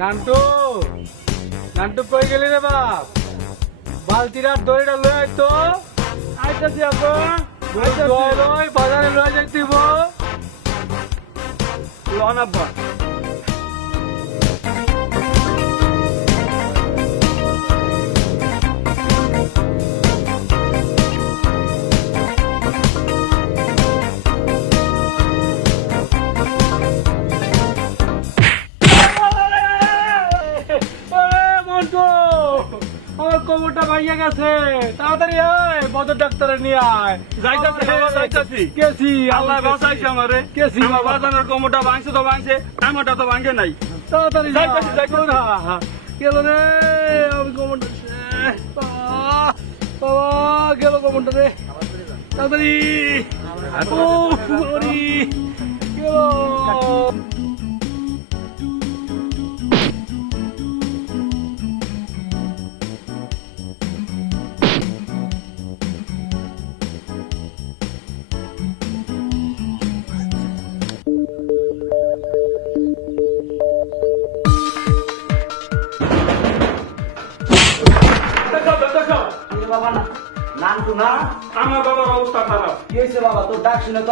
নান্টু নান্টু কই গেলি রে বাপ? বালতির আর দড়িটা লয়ে আয় তো। আইতাছি আব্বা, ওই বাজারে লয়ে যাইতিব। লন আব্বা। মন্টু, আমার কোমরটা ভাইয়া গেছে, তাড়াতাড়ি আয়, বদর ডাক্তারে নিয়ে আয়। যাইতাছি বাবা, যাইতাছি। কেসি আল্লাহ বাঁচাইছে আমারে। কেসি আমার বাবা। বাজানোর কোমরটা ভাঙছে তো ভাঙছে, আমারটা তো ভাঙে নাই। তাড়াতাড়ি যা। যাইতাছি, যাইতাছি। গেল রে, আমি কোমরটা বাবা, গেল কোমরটা রে, তাড়াতাড়ি। ও ওরে, গেল। বাবা না নান্টু না, আমার বাবার অবস্থা খারাপ। কি হয়েছে বাবা? তোর ডাক শুনে তো